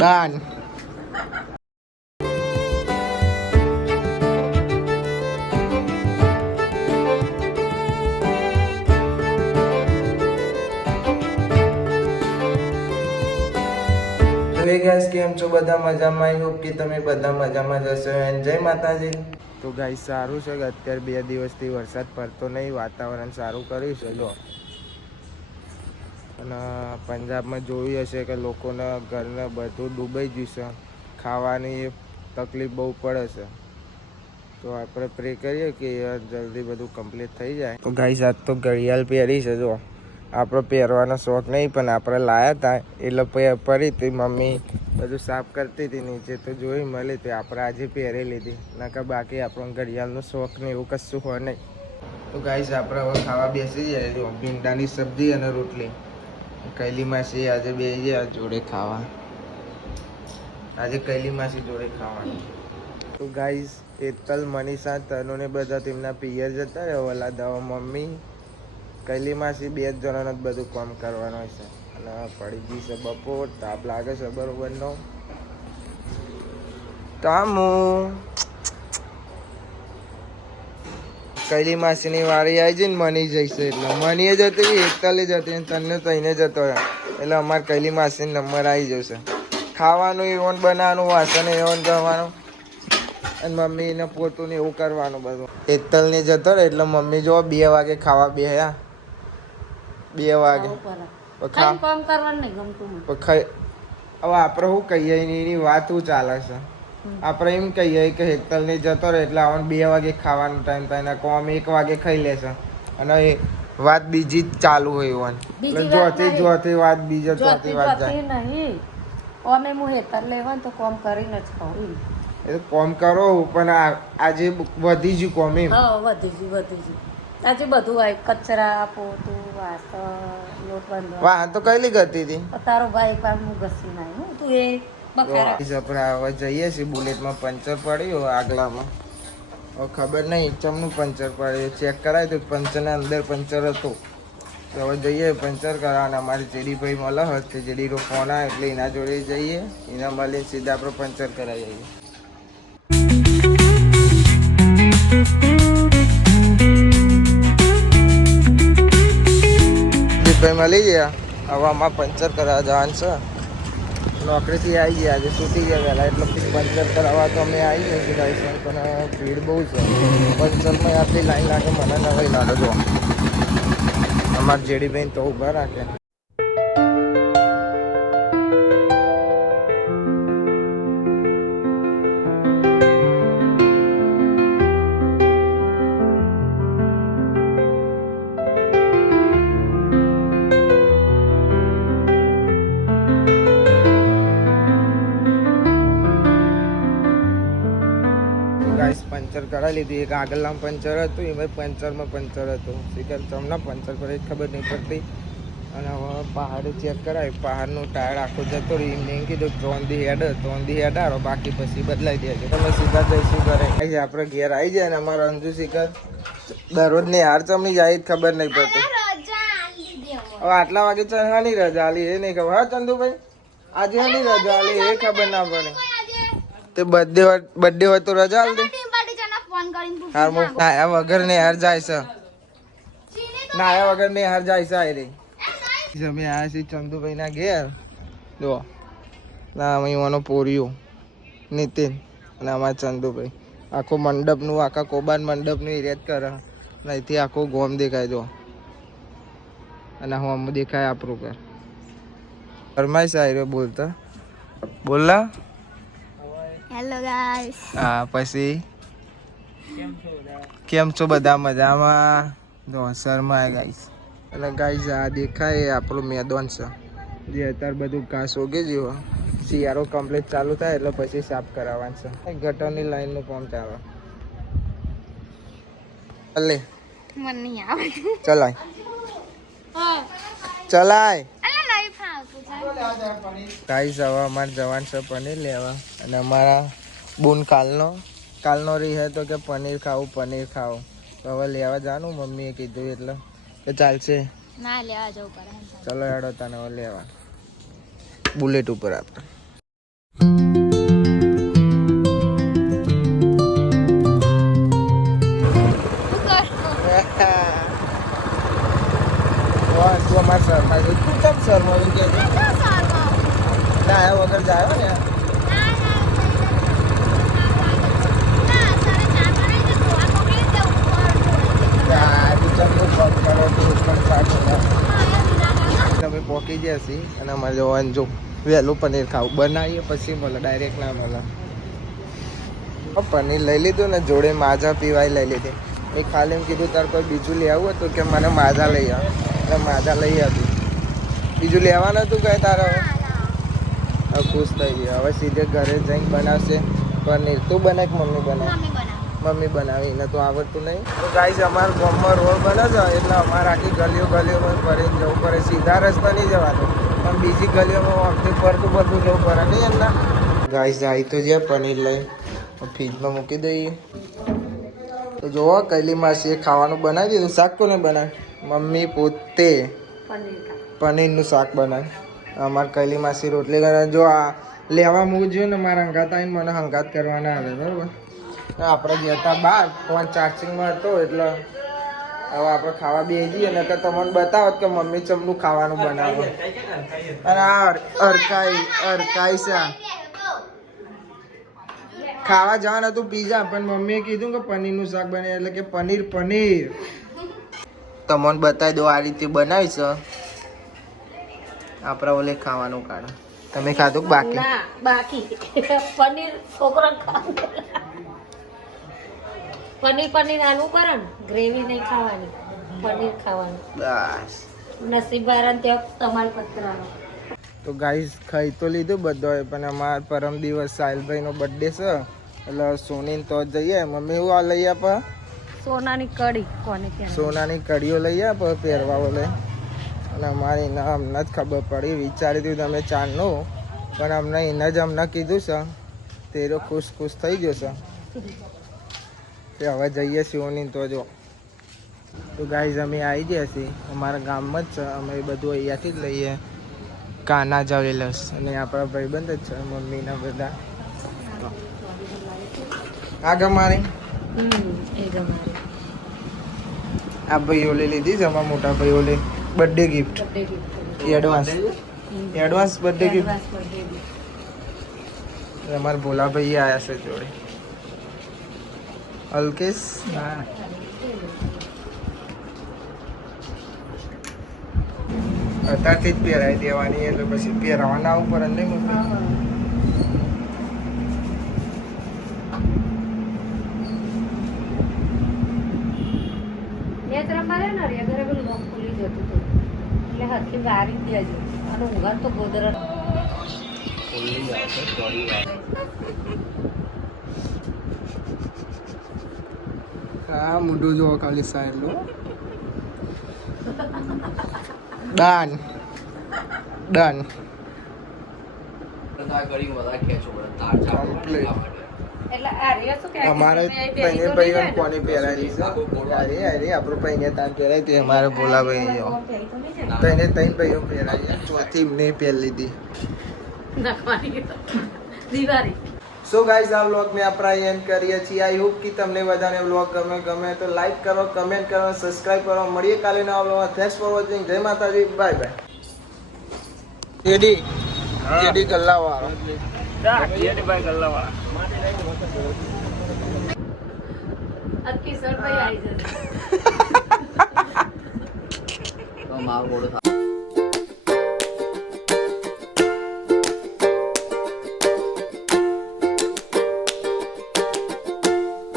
દાન. ગાઈસ કેમ છો બધા મજામાં? આઈ હોપ કે તમે બધા મજામાં જ હશો. જય માતાજી. તો ગાઈસ સારું છે કે અત્યારે 2 દિવસથી વરસાદ પડતો નહીં, વાતાવરણ સારું કર્યું છે જો. અને પંજાબમાં જોયું હશે કે લોકોના ઘરને બધું ડૂબાઈ ગયું છે, ખાવાની તકલીફ બહુ પડે છે. તો આપણે પ્રે કરીએ કે જલ્દી બધું કમ્પ્લીટ થઈ જાય. તો ગાઈસ આજ તો ઘડિયાળ પહેરી છે જો. આપણો પહેરવાનો શોખ નહીં પણ આપણે લાયા હતા એટલે પડી હતી. મમ્મી બધું સાફ કરતી હતી નીચે તો જોઈ મળી તો આપણે આજે પહેરી લીધી. નકર બાકી આપણો ઘડિયાળનો શોખ ને એવું કશું હોય નહીં. તો ગાઈસ આપણે હવે ખાવા બેસી જાય જો. ભીંડાની સબ્જી અને રોટલી. કૈલી માસી આજે બે ગયા જોડે ખાવા. આજે કૈલી માસી જોડે ખાવાનું. તો ગાઈસ હેતલ, મનીષા, તનુને બધા તેમના પિયર જતા રહે. ઓલા દવા મમ્મી, કૈલી માસી 2 જણાનો જ બધું કામ કરવાનું હોય છે. અને પડી ગઈ છે બપોર, તાપ લાગે છે બરોબરનો. તામુ કૈલી માસીની વારી આવી છે ને મની જઈશે એટલે મનીએ જતી, હેતલે જતી, તને તઈને જતો એટલે અમારે કૈલી માસીનો નંબર આવી જશે. ખાવાનું એવોન બનાવવાનું, વાસણ એવોન કરવાનું અને મમ્મીને પોતું ને એવું કરવાનું બધું. હેતલને જતો રહે એટલે મમ્મી જો 2 વાગે ખાવા બેહ્યા. 2 વાગે કામ કરવાનું નહીં ગમતું. હવે આપણે શું કહીએ એની વાત શું ચાલે છે? આપણે એમ કહીએ કે હેતલને જતો રહે એટલે આવવાનું 2 વાગે ખાવાનો ટાઈમ થાય ને કોમ 1 વાગે ખાઈ લેશે અને એ વાત બીજી જ ચાલુ હોય એવન. એટલે જોતી વાત બીજો ચોથી વાત જાય નહીં. ઓમે હું હેતલ લેવા તો કોમ કરીને જ ખાઉં. એ તો કોમ કરો પણ આજે વધી ગયું કોમ એમ. હા વધી ગયું. આજે બધું હોય, કચરા, પોતું, વાસણ, લોટ બાંધવા. વાહ તો કઈ કરતી હતી તારો ભાઈ પાર હું ઘસી નાઈ તું એ બખારા. હવે જઈએ છીએ બુલેટમાં પંચર પડ્યું આગલામાં. હવે ખબર નહીં ચમનું પંચર પડ્યું, ચેક કરાય તો પંચરના અંદર પંચર હતું. તો હવે જઈએ પંચર કરાવવાના. અમારે જેડીભાઈ મળે તે જેડીનો ફોન આવે એટલે એના જોડે જઈએ. એના મળીને સીધા આપણે પંચર કરાવી જઈએ. ભાઈ મળી ગયા. હવે આમાં પંચર કરાવવા જવાનું છે. નોકરીથી આવી ગયા, આજે છૂટી ગયા વહેલા એટલે પંચર કરાવવા તો અમે આવી ગયા છીએ. પણ ભીડ બહુ છે પંચરમાં. આટલી લાઈન લાગે મને નવાઈ લાગે જો. અમારા જેડીભાઈ તો ઊભા રાખે. પંચર કરાવી લીધી. એક આગળના પંચર હતું, એમાં પંચરમાં પંચર હતું. શીખર ચમના પંચર પર ખબર નહીં પડતી. અને હવે પહાડે ચેક કરાવી. પહાડનું ટાયર આખું જતો રહ્યું. એમને એમ કીધું 3 દી હેડારો બાકી પછી બદલાઈ દેજો. તમે સીધા જઈશું ઘરે. આપણે ઘેર આવી જાય ને અમારા અંજુ શીખર દરરોજ ની હાર ચમની જાય ખબર નહીં પડતી. હવે આટલા વાગે હાની રજા આલી એ નહીં ખબર. હા ચંદુભાઈ આજે હાની રજા આલી એ ખબર ના પડે. તે બર્થડે હોય તો રજા આલ દે. નાયા વગર ને હાર જાય છે. નાયા વગર ને હાર જાય છે. રે અમે આયા છીએ ચંદુભાઈ ના ઘેર. જો ના અહીંનો પોરિયો નીતિન અને અમારા ચંદુભાઈ આખો મંડપનું આખા કોબાન મંડપનું એરિયા જ કરે. અહીંથી આખું ગોમ દેખાય જો. અને હોમ દેખાય આપણું ઘર. ફરમાઈશ આવ્યો બોલતા બોલા. Hello guys. હા પછી કેમ છો બધા? મજામાં? જો શર્મા ગાઈસ. એટલે ગાઈસ આ દેખાય આપણું મેદાન છે જે અત્યારે બધું ઘાસ ઉગી ગયું. શિયાળો કમ્પ્લીટ ચાલુ થાય એટલે પછી સાફ કરાવવાનું છે. ગટરની લાઈનનું કામ ચાલે. લે મને નહીં આવે. ચલાય ચલાય. ગાઈસ હવે અમારે જવાનું છે પનીર લેવા. અને અમારા બૂન કાલનો રહી હે તો કે પનીર ખાવું તો હવે લેવા જવાનું મમ્મીએ કીધું એટલે કે ચાલશે. ના લેવા જવું પડે. ચલો હેડો તને હવે લેવા. બુલેટ ઉપર આપણે તું અમારે શર્મા તું કેમ શર્માયું કે ના આવ્યા વગર જાય ને અમે પોકી ગયા છીએ અને અમારે જવાનું જો વહેલું પનીર ખાવું બનાવીએ પછી મળે ડાયરેક્ટ ના મળે પનીર લઈ લીધું ને જોડે માજા પીવાય લઈ લીધી એ ખાલી એમ કીધું તાર કોઈ બીજું લેવું હતું કે મને માજા લઈ આવ એટલે માજા લઈ આવી બીજું લેવાનું હતું કે તારે હવે ખુશ થઈ ગયો હવે સીધે ઘરે જઈને બનાવશે પનીર તું બનાવ કે મમ્મી બનાવ મમ્મી બનાવી એને તો આવડતું નહીં તો ગાઈસ અમારા ગામમાં રોડ બને છે એટલે અમારે આખી ગલીઓમાં ફરીને જવું પડે સીધા રસ્તા નહીં જવાનું પણ બીજી ગલીઓમાં વખતે ફરતું બધું જવું પડે નહીં એમના ગાઈસ આવી તો જ્યાં પનીર લઈ ફ્રીજમાં મૂકી દઈએ તો જોવો કૈલી માસીએ ખાવાનું બનાવી દીધું શાક કોને બનાવે મમ્મી પોતે પનીરનું શાક બનાવે અમારે કૈલી માસી રોટલી કરે જો આ લેવા મૂકવું જોઈએ ને મારા હંગાત આવીને મને હંગાત કરવાના આવે બરાબર આપણે ગયા હતા બહાર ફોન ચાર્જિંગમાં હતો એટલે હવે આપણે ખાવા બેસી જઈએ ને તો તમને બતાવો કે મમ્મી ચમનું ખાવાનું બનાવે અને આ અરકાઈ શા ખાવા જવાનું હતું પીઝા પણ મમ્મીએ કીધું કે પનીરનું શાક બને એટલે કે પનીર તમને બતાવી દો આ રીતે બનાવી છે આપણા ઓલે ખાવાનું કાઢો તમે ખાધું બાકી પનીર છોકરો પનીર આનું કરે ને ગ્રેવી નહીં ખાવાની પનીર ખાવાનું બસ નસીબ વાળા ત્યાં તમારે પતરાનો તો ગાઈસ ખાઈ તો લીધું બધો પણ અમાર પરમ દિવસ સાહિલભાઈનો બર્થડે છે એટલે સોની તો જઈએ મમ્મી હું આ લઈ આપ સોનાની કડી કોને ત્યાં સોનાની કડીઓ લઈ આપ પહેરવા બોલે અને અમારે એને અમને જ ખબર પડી વિચારી દીધું તમે ચાંદનું પણ અમને એને જ અમને કીધું છે તેરો ખુશ થઈ જશે તે હવે જઈએ સોની તો જો તો ગાઈઝ અમે આવી ગયા છીએ અમારા ગામમાં જ છે અમે બધું અહીંયાથી જ લઈએ કાના જ્વેલર્સ અને આપણા ભાઈબંધ જ છે મમ્મીના બધા આ ગમારી આ ભાઈઓ લીધી છે અમારા મોટા ભાઈઓ birthday gift advance birthday gift અમારા ભોલાભાઈ આવ્યા છે જોડે અલ્કેશ અત્યારથી જ પહેરાવી દેવાની એટલે પછી પહેરાવાના આવું પડે નહીં મમ્મી એટલે હરખી વારી દેજો અને ઊંઘા તો ગોદર હા મોઢું જોવો ખાલી સાહેબનું ડન અમારે પૈને ભાઈ કોને પહેરાવી છે અરે આપણું પૈને તાન પહેરાવી તે અમારે ભોલાભાઈ જો તઈને ત્રણ ભાઈઓ પહેરાવી ચોથી મેં પહેરી લીધી સો ગાઈઝ આ વ્લોગ મેં આપણા એન્ડ કરીએ છીએ આઈ હોપ કે તમને બધાને વ્લોગ ગમે તો લાઈક કરો કમેન્ટ કરો સબસ્ક્રાઇબ કરો મળીએ કાલે નવા વ્લોગમાં થેન્ક્સ ફોર વોચિંગ જય માતાજી બાય બાય જેડી ગલ્લાવાળો કિશોરભાઈ આવી જશે